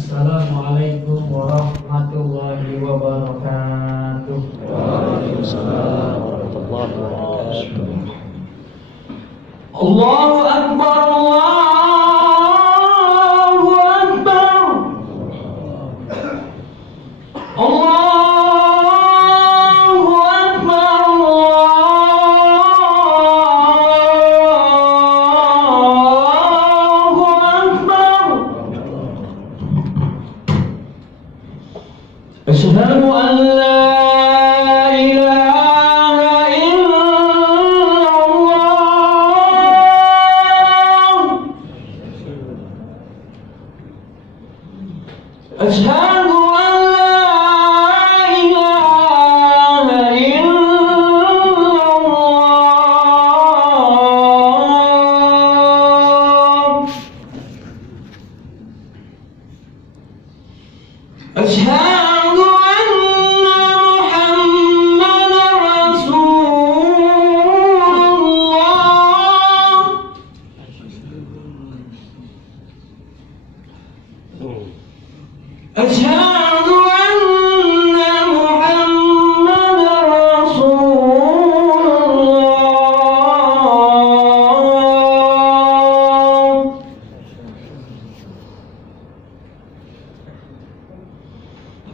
Assalamualaikum warahmatullahi wabarakatuh. Waalaikumsalam warahmatullahi wabarakatuh. Allahu Akbar, Allahu Akbar, Allahu Akbar, Allahu Akbar. Asyhadu an la أشهد أن لا إله إلا الله. أشهد أن محمدا رسول الله. أشهد أن محمدا رسول الله.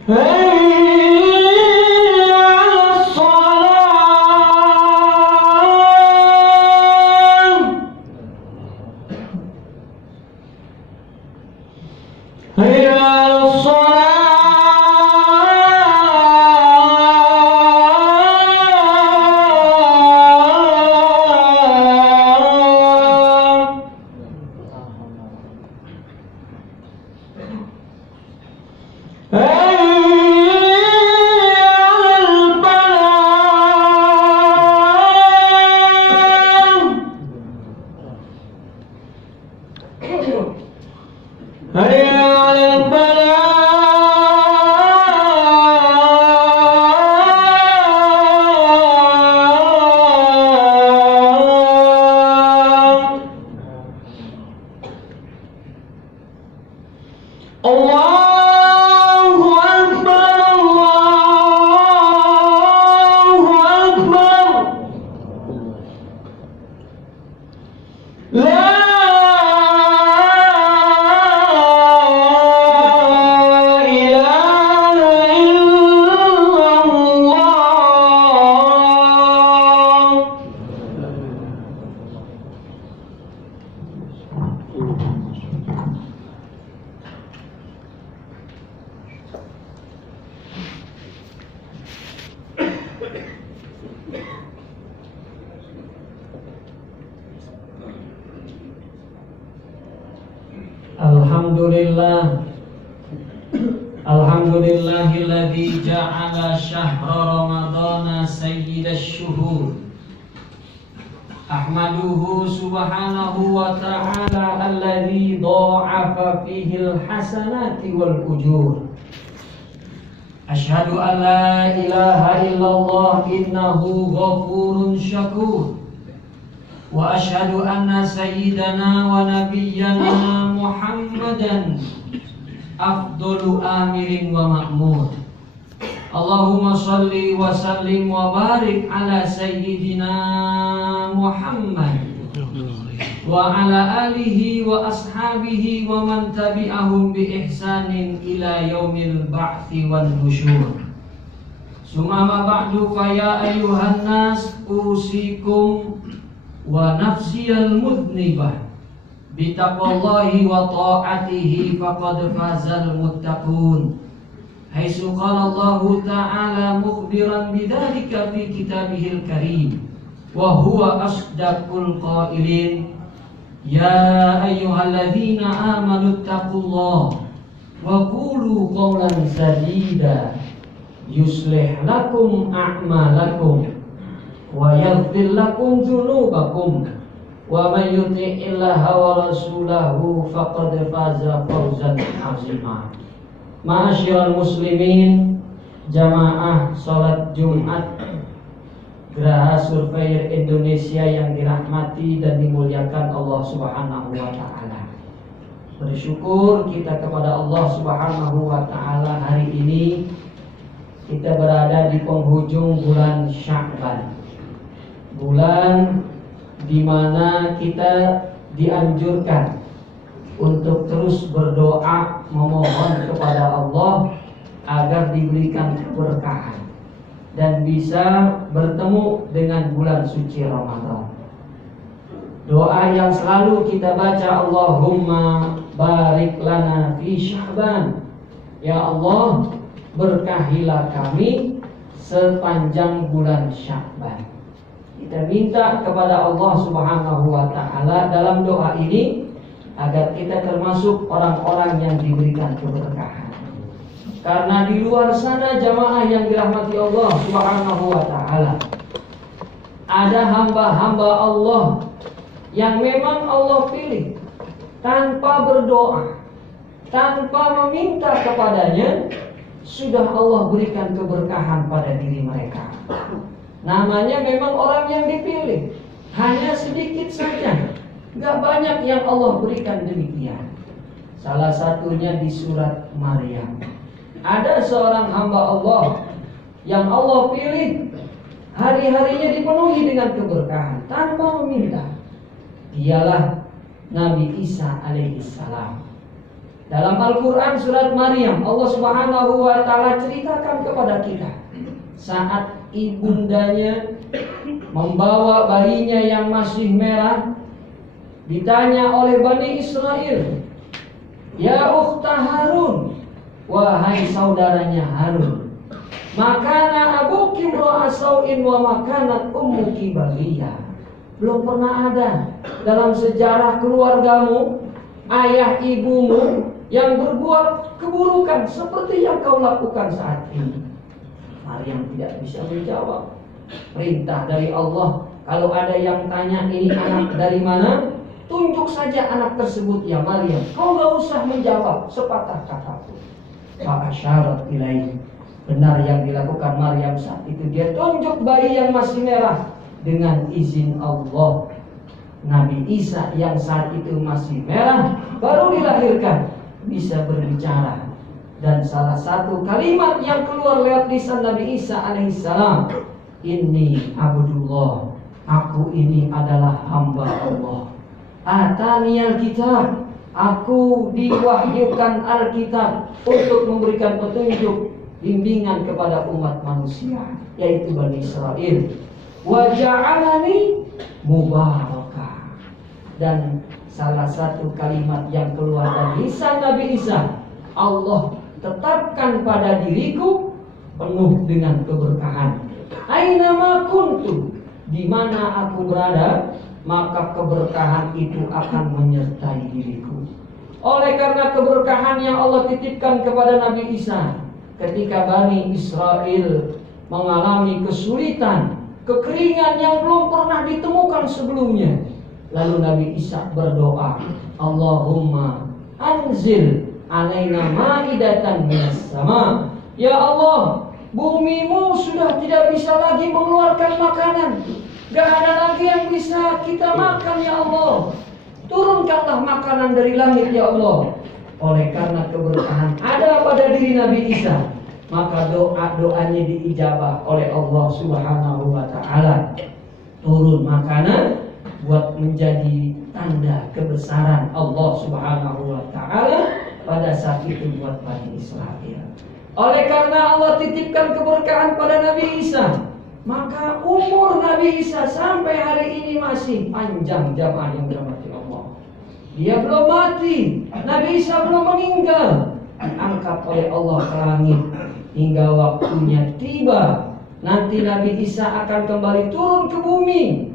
هيا على الصلاة. هيا على الصلاة. هيا على الفلاح. الله أكبر، الله أكبر. لا Alhamdulillah, Alhamdulillahilladzi ja'ala syahra ramadhana sayyidash syuhur. Ahmaduhu subhanahu wa ta'ala alladzi dha'afa fihil hasanati wal ujur. Asyhadu an la ilaha illallah innahu ghafurun syakur. Wa asyhadu anna sayyidana wa nabiyyana Muhammadan afdalu amirin wa ma'mur. Allahumma salli wa sallim wa barik ala sayyidina Muhammad wa ala alihi wa ashabihi wa man tabi'ahum bi ihsanin ila yaumil ba'thi wan nusyur. Summa ma ba'du fa ya ayyuhan nas usikum wa nafsiyal mudnibah bitaqwallahi wa ta'atihi faqad fazal muttaqun. Haitsu qala Allah ta'ala mukhbiran bidzalika fi kitabihil karim wa huwa asdaqul qailin. Ya ayyuhalladzina amanu taqullaha wa qulu qawlan sadida yuslih lakum a'malakum wa yaghfir lakum dzunubakum wa may yuti'illaha wa rasulahu faqad faza fawzan 'azima. Ma'asyiral muslimin, jamaah salat Jumat Geraha Surveyor Indonesia yang dirahmati dan dimuliakan Allah Subhanahu wa taala. Bersyukur kita kepada Allah Subhanahu wa Ta'ala, hari ini kita berada di penghujung bulan Sya'ban, bulan di mana kita dianjurkan untuk terus berdoa memohon kepada Allah agar diberikan keberkahan dan bisa bertemu dengan bulan suci Ramadan. Doa yang selalu kita baca, Allahumma barik lana fi Sya'ban. Ya Allah, berkahilah kami sepanjang bulan Sya'ban. Kita minta kepada Allah Subhanahu wa Ta'ala dalam doa ini agar kita termasuk orang-orang yang diberikan keberkahan. Karena di luar sana jamaah yang dirahmati Allah Subhanahu wa Ta'ala, ada hamba-hamba Allah yang memang Allah pilih tanpa berdoa, tanpa meminta kepadanya, sudah Allah berikan keberkahan pada diri mereka. Namanya memang orang yang dipilih, hanya sedikit saja, gak banyak yang Allah berikan demikian. Salah satunya di surat Maryam. Ada seorang hamba Allah yang Allah pilih, hari-harinya dipenuhi dengan keberkahan tanpa meminta. Dialah Nabi Isa alaihissalam. Dalam Al-Quran surat Maryam, Allah Subhanahu wa Ta'ala ceritakan kepada kita saat ibundanya membawa bayinya yang masih merah, ditanya oleh Bani Israel, ya ukhta Harun, wahai saudaranya Harun, makana abuki imra'a sau'in wa makanat ummuki baghiyah. Belum pernah ada dalam sejarah keluargamu ayah ibumu yang berbuat keburukan seperti yang kau lakukan saat ini. Maryam tidak bisa menjawab. Perintah dari Allah, kalau ada yang tanya ini anak dari mana, tunjuk saja anak tersebut ya Maryam. Kau gak usah menjawab sepatah kata pun. Fa'asyarat ilaih. Benar yang dilakukan Maryam saat itu, dia tunjuk bayi yang masih merah. Dengan izin Allah, Nabi Isa yang saat itu masih merah, baru dilahirkan, bisa berbicara. Dan salah satu kalimat yang keluar lewat lisan Nabi Isa alaihissalam, Inni abdullah, aku ini adalah hamba Allah. Ataniyal kitab, aku diwahyukan Alkitab untuk memberikan petunjuk, bimbingan kepada umat manusia, yaitu Bani Israel. Wa ja'alani mubarakah. Dan salah satu kalimat yang keluar dari lisan Nabi Isa, Allah tetapkan pada diriku penuh dengan keberkahan. Aina ma kuntu, di mana aku berada, maka keberkahan itu akan menyertai diriku. Oleh karena keberkahan yang Allah titipkan kepada Nabi Isa, ketika Bani Israel mengalami kesulitan, kekeringan yang belum pernah ditemukan sebelumnya, lalu Nabi Isa berdoa, Allahumma anzil alaina ma'idatan minas sama. Ya Allah, bumimu sudah tidak bisa lagi mengeluarkan makanan, gak ada lagi yang bisa kita makan ya Allah. Turunkanlah makanan dari langit ya Allah. Oleh karena keberkahan ada pada diri Nabi Isa, maka doa-doanya diijabah oleh Allah Subhanahu wa Ta'ala. Turun makanan buat menjadi tanda kebesaran Allah Subhanahu wa Ta'ala pada saat itu buat Bani Israel. Oleh karena Allah titipkan keberkahan pada Nabi Isa, maka umur Nabi Isa sampai hari ini masih panjang, jamaah yang dirahmati Allah. Dia belum mati, Nabi Isa belum meninggal, diangkat oleh Allah ke langit. Hingga waktunya tiba, nanti Nabi Isa akan kembali turun ke bumi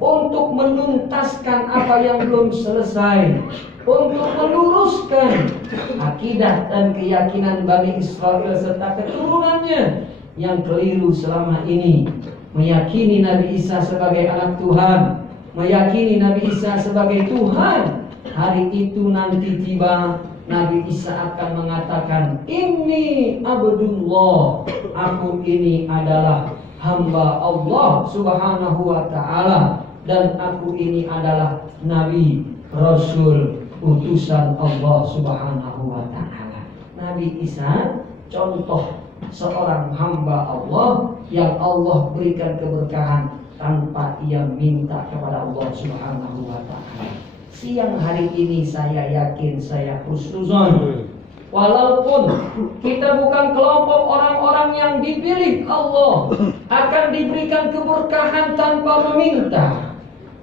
untuk menuntaskan apa yang belum selesai, untuk meluruskan akidah dan keyakinan Bani Israel serta keturunannya yang keliru selama ini, meyakini Nabi Isa sebagai anak Tuhan, meyakini Nabi Isa sebagai Tuhan. Hari itu nanti tiba, Nabi Isa akan mengatakan, Inni abdullah, aku ini adalah hamba Allah Subhanahu wa Ta'ala, dan aku ini adalah Nabi, Rasul utusan Allah Subhanahu wa ta'ala. Nabi Isa contoh seorang hamba Allah yang Allah berikan keberkahan tanpa ia minta kepada Allah Subhanahu wa ta'ala. Siang hari ini saya yakin, saya husnuzon, walaupun kita bukan kelompok orang-orang yang dipilih Allah akan diberikan keberkahan tanpa meminta.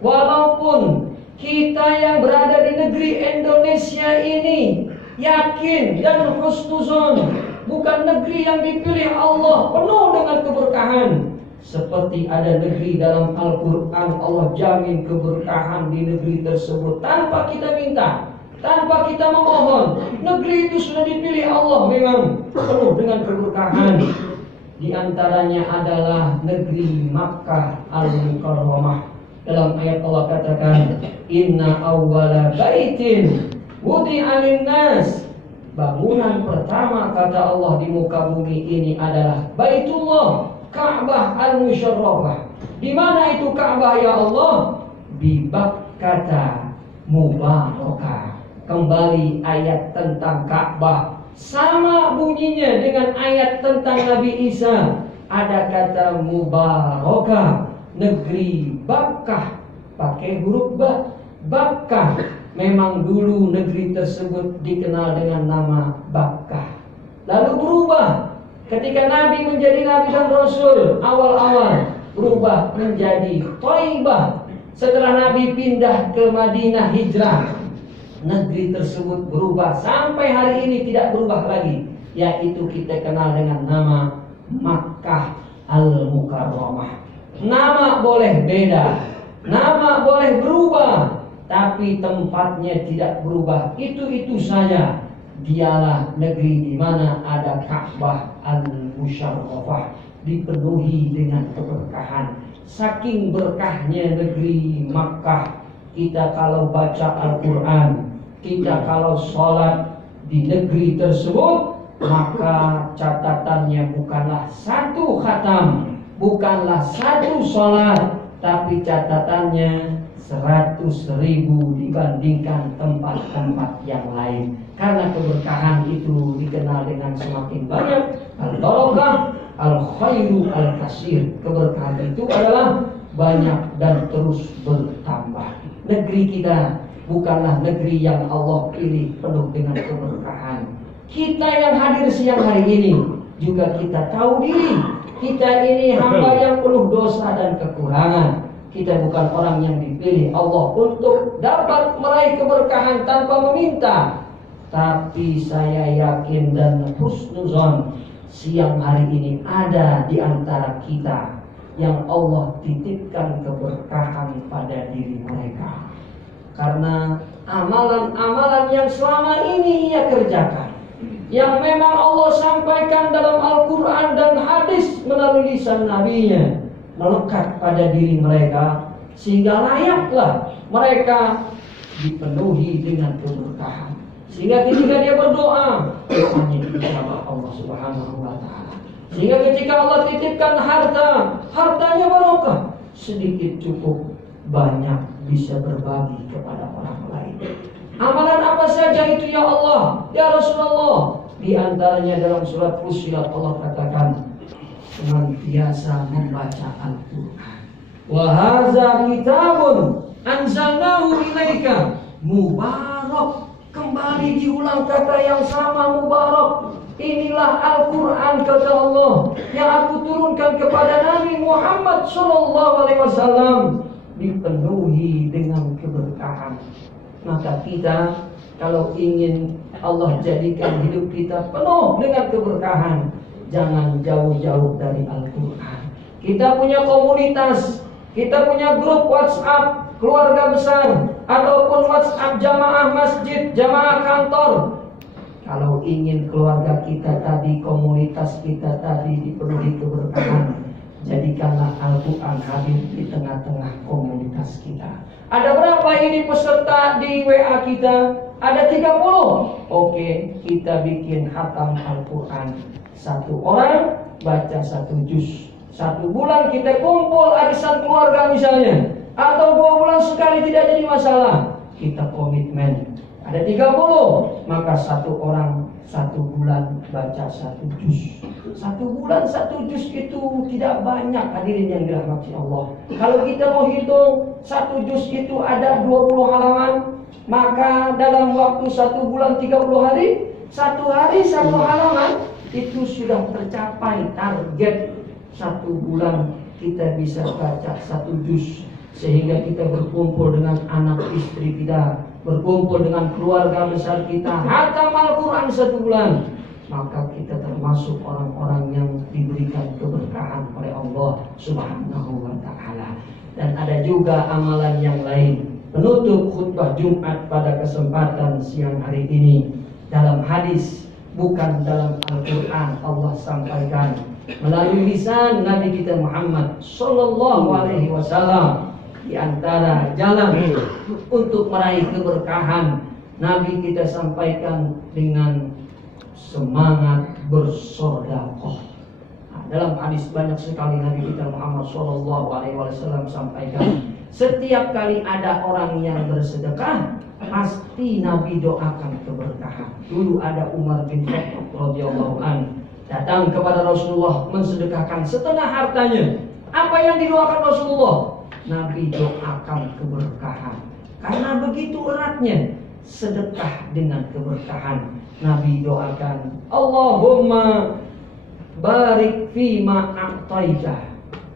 Walaupun kita yang berada di negeri Indonesia ini yakin dan husnuzon, bukan negeri yang dipilih Allah penuh dengan keberkahan. Seperti ada negeri dalam Al-Quran, Allah jamin keberkahan di negeri tersebut tanpa kita minta, tanpa kita memohon. Negeri itu sudah dipilih Allah memang penuh dengan keberkahan. Di antaranya adalah negeri Makkah Al-Mukarramah. Dalam ayat Allah katakan, Inna awwala baitin wudi'a linnas. Bangunan pertama kata Allah di muka bumi ini adalah Baitullah, Ka'bah Al-Musyarrafah. Di mana itu Ka'bah ya Allah? Bi Bakkata Mubarakah. Kembali ayat tentang Ka'bah sama bunyinya dengan ayat tentang Nabi Isa. Ada kata Mubarakah, negeri Bakkah, pakai huruf ba. Bakkah memang dulu negeri tersebut dikenal dengan nama Bakkah. Lalu berubah ketika Nabi menjadi Nabi dan Rasul, awal-awal berubah menjadi Thaibah. Setelah Nabi pindah ke Madinah hijrah, negeri tersebut berubah sampai hari ini tidak berubah lagi, yaitu kita kenal dengan nama Makkah Al-Mukarramah. Nama boleh beda, nama boleh berubah, tapi tempatnya tidak berubah. Itu saja. Dialah negeri di mana ada Ka'bah Al-Musyarrafah, dipenuhi dengan keberkahan. Saking berkahnya negeri Makkah, kita kalau baca Al-Quran, kita kalau sholat di negeri tersebut, maka catatannya bukanlah satu khatam, bukanlah satu sholat, tapi catatannya 100.000 dibandingkan tempat-tempat yang lain. Karena keberkahan itu dikenal dengan semakin banyak al-barakah, al-khairu, al-kasir. Keberkahan itu adalah banyak dan terus bertambah. Negeri kita bukanlah negeri yang Allah pilih penuh dengan keberkahan. Kita yang hadir siang hari ini juga kita tahu diri, kita ini hamba yang penuh dosa dan kekurangan. Kita bukan orang yang dipilih Allah untuk dapat meraih keberkahan tanpa meminta. Tapi saya yakin dan husnuzon, siang hari ini ada di antara kita yang Allah titipkan keberkahan pada diri mereka. Karena amalan-amalan yang selama ini ia kerjakan, yang memang Allah sampaikan dalam Al-Quran dan hadis melalui lisan Nabi-Nya, melekat pada diri mereka, sehingga layaklah mereka dipenuhi dengan keberkahan. Sehingga ketika dia berdoa, doanya dijawab Allah Subhanahu wa ta'ala. Sehingga ketika Allah titipkan harta, hartanya barokah, sedikit cukup, banyak bisa berbagi kepada orang lain. Amalan apa saja itu ya Allah, ya Rasulullah? Di antaranya dalam surat Fussilat Allah katakan, senantiasa membaca Al-Quran. Wa hadza kitabun anzalnahu ilaika mubarak. Kembali diulang kata yang sama, mubarak. Inilah Al-Quran kata Allah yang aku turunkan kepada Nabi Muhammad SAW, dipenuhi dengan keberkahan. Maka kita kalau ingin Allah jadikan hidup kita penuh dengan keberkahan, jangan jauh-jauh dari Al-Quran. Kita punya komunitas, kita punya grup WhatsApp keluarga besar, ataupun WhatsApp jamaah masjid, jamaah kantor. Kalau ingin keluarga kita tadi, komunitas kita tadi dipenuhi keberkahan, jadikanlah Al-Quran hadir di tengah-tengah komunitas kita. Ada berapa ini peserta di WA kita? Ada 30. Oke, kita bikin khatam Al-Quran. Satu orang baca 1 juz. 1 bulan kita kumpul arisan keluarga misalnya, atau 2 bulan sekali, tidak jadi masalah. Kita komitmen. Ada ada 30, maka satu orang 1 bulan baca 1 juz. 1 bulan 1 juz itu tidak banyak, hadirin yang dirahmati Allah. Kalau kita mau hitung 1 juz itu ada 20 halaman, maka dalam waktu 1 bulan 30 hari, 1 hari 1 halaman, itu sudah tercapai target 1 bulan kita bisa baca 1 juz. Sehingga kita berkumpul dengan anak istri kita, berkumpul dengan keluarga besar kita, hatam Al-Quran 1 bulan, maka kita termasuk orang-orang yang diberikan keberkahan oleh Allah Subhanahu wa ta'ala. Dan ada juga amalan yang lain. Penutup khutbah Jumat pada kesempatan siang hari ini, dalam hadis, bukan dalam Al-Quran, Allah sampaikan melalui lisan Nabi kita Muhammad Sallallahu Alaihi Wasallam. Di antara jalan untuk meraih keberkahan, Nabi kita sampaikan dengan semangat bersedekah. Dalam hadis banyak sekali Nabi kita Muhammad Sallallahu Alaihi Wasallam sampaikan, setiap kali ada orang yang bersedekah, pasti Nabi doakan keberkahan. Dulu ada Umar bin Khattab radhiyallahu anhu datang kepada Rasulullah mensedekahkan setengah hartanya. Apa yang didoakan Rasulullah? Nabi doakan keberkahan. Karena begitu eratnya sedekah dengan keberkahan. Nabi doakan, Allahumma barik fima a'taita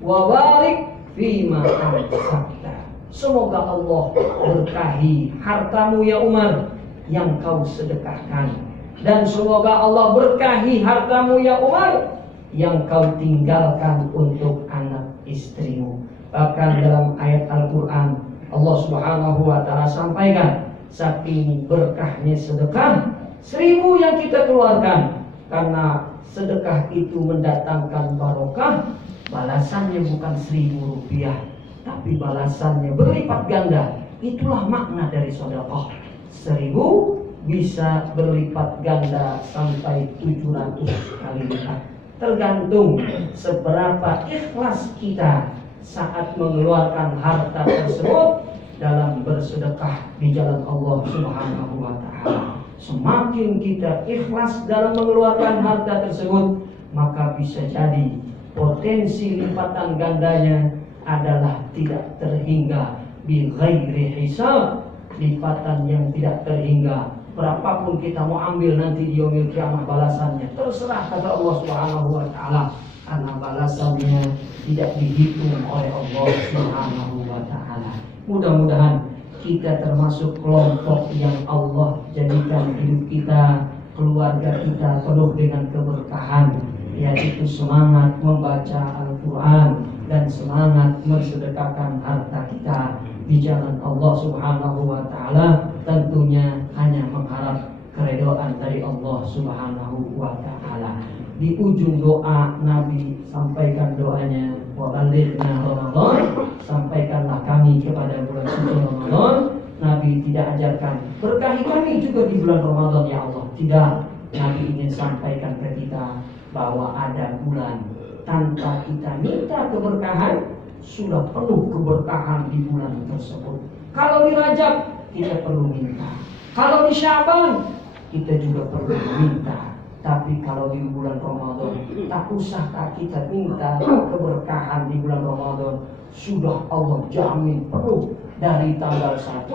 wa barik fima amsakta. Semoga Allah berkahi hartamu ya Umar yang kau sedekahkan, dan semoga Allah berkahi hartamu ya Umar yang kau tinggalkan untuk anak istrimu. Bahkan dalam ayat Al-Quran Allah Subhanahu wa ta'ala sampaikan, saking berkahnya sedekah, 1000 yang kita keluarkan, karena sedekah itu mendatangkan barokah, balasannya bukan 1000 rupiah, tapi balasannya berlipat ganda. Itulah makna dari sedekah. 1000 bisa berlipat ganda sampai 700 kali lipat, tergantung seberapa ikhlas kita saat mengeluarkan harta tersebut dalam bersedekah di jalan Allah Subhanahu wa ta'ala. Semakin kita ikhlas dalam mengeluarkan harta tersebut, maka bisa jadi potensi lipatan gandanya adalah tidak terhingga, bi ghairi hisab, lipatan yang tidak terhingga. Berapapun kita mau ambil nanti di yaumil kiamah balasannya, terserah kata Allah Subhanahu wa ta'ala, karena balasannya tidak dihitung oleh Allah Subhanahu wa ta'ala. Mudah-mudahan kita termasuk kelompok yang Allah jadikan hidup kita, keluarga kita penuh dengan keberkahan, yaitu semangat membaca Al-Quran dan semangat mensedekahkan harta kita di jalan Allah Subhanahu wa ta'ala, tentunya hanya mengharap keridhaan dari Allah Subhanahu wa ta'ala. Di ujung doa Nabi sampaikan doanya, wa balighna Ramadan, sampaikanlah kami kepada bulan suci Ramadan. Nabi tidak ajarkan berkahi kami juga di bulan Ramadan ya Allah, tidak. Nabi ingin sampaikan ke kita bahwa ada bulan tanpa kita minta keberkahan, sudah penuh keberkahan di bulan tersebut. Kalau di Rajab kita perlu minta, kalau di Syaban kita juga perlu minta. Tapi kalau di bulan Ramadan, tak usah kita minta keberkahan di bulan Ramadan, sudah Allah jamin penuh. Dari tanggal 1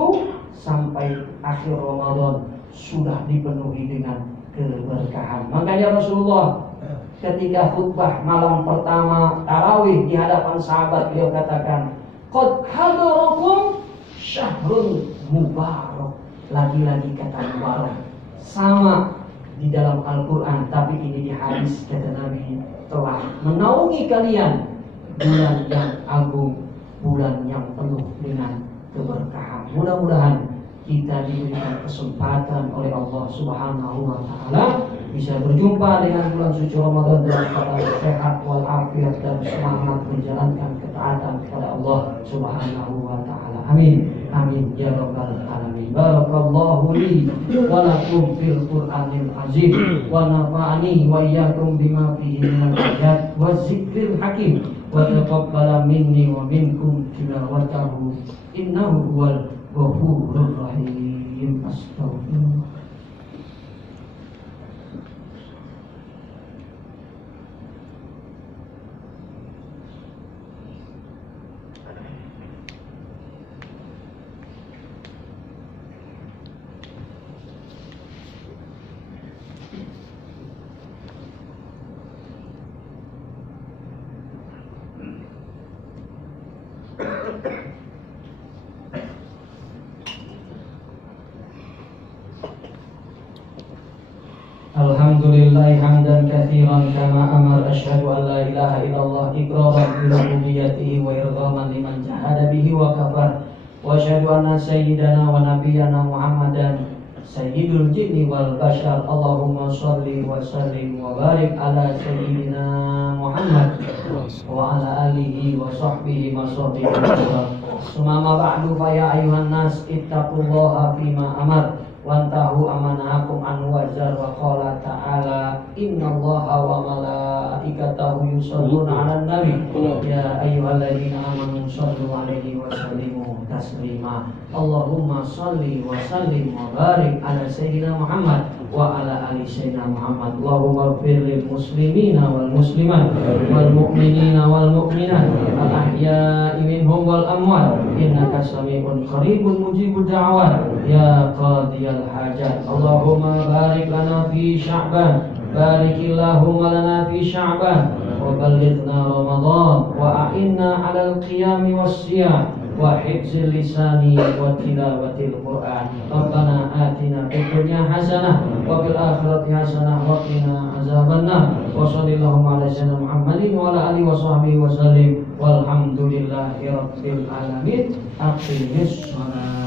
sampai akhir Ramadan sudah dipenuhi dengan keberkahan. Makanya Rasulullah ketika khutbah malam pertama tarawih di hadapan sahabat, beliau katakan, qad hadarakum syahrul mubarak. Lagi-lagi kata mubarak, sama di dalam Al-Quran, tapi ini di hadis kata Nabi, telah menaungi kalian bulan yang agung, bulan yang penuh dengan keberkahan. Mudah-mudahan kita diberikan kesempatan oleh Allah Subhanahu wa ta'ala bisa berjumpa dengan bulan suci Ramadan dalam keadaan sehat walafiat dan semangat menjalankan ketaatan kepada Allah Subhanahu wa ta'ala. Amin. Amin ya rabbal alamin. Barakallahu li wa lakum fil Qur'anil azim wa nafa'ani wa iyyakum bima fihi minal ayat wa zikril hakim wa taqabbala minni wa minkum tilawatahu innahu huwal ghafurur rahim. Astagfirullahaladzim. Astagfirullah. Alhamdulillahi hamdan katsiran kama amar asyhadu an la ilaha illallah iqraran bi rububiyyatihi wa irghaman liman jahada bihi wa kafar wa asyhadu anna sayyidana wa nabiyyana Muhammadan sayyidul jinni wal bashar. Allahumma shalli wa sallim wa barik ala sayyidina Muhammad wa ala alihi wa sahbihi wa sallam. Summa ba'du fa ya ayuhan nas ittaqullaha fima amar wantahu amanahakum an wazar wa qala ta'ala innallaha wa malaikatahu yusholluna 'alan nabi ya ayyuhalladzina amanu shallu 'alaihi wa sallimu taslima. Allahumma shalli wa sallim wa barik ala sayyidina Muhammad wa ala ali sayyidina Muhammad. Allahumma ighfir lil muslimina wal muslimat wal mu'minina wal mu'minat al ahya'i minhum wal amwat innaka sami'un qaribun mujibud da'wat ya qadiyal hajat. Allahumma barik lana fi sya'ban, barikillahumma lana fi sya'ban wa ballighna ramadan wa a'inna 'alal qiyami was siyam wa hifzil lisani wa tilawatil Qur'an. Rabbana atina fid dunya hasanah wa fil akhirati hasanah wa qina azabannar. Wa sallallahu ala sayyidina Muhammadin wa ala alihi wa sahbihi wa sallim. Walhamdulillahi rabbil alamin. Aqimis shalah.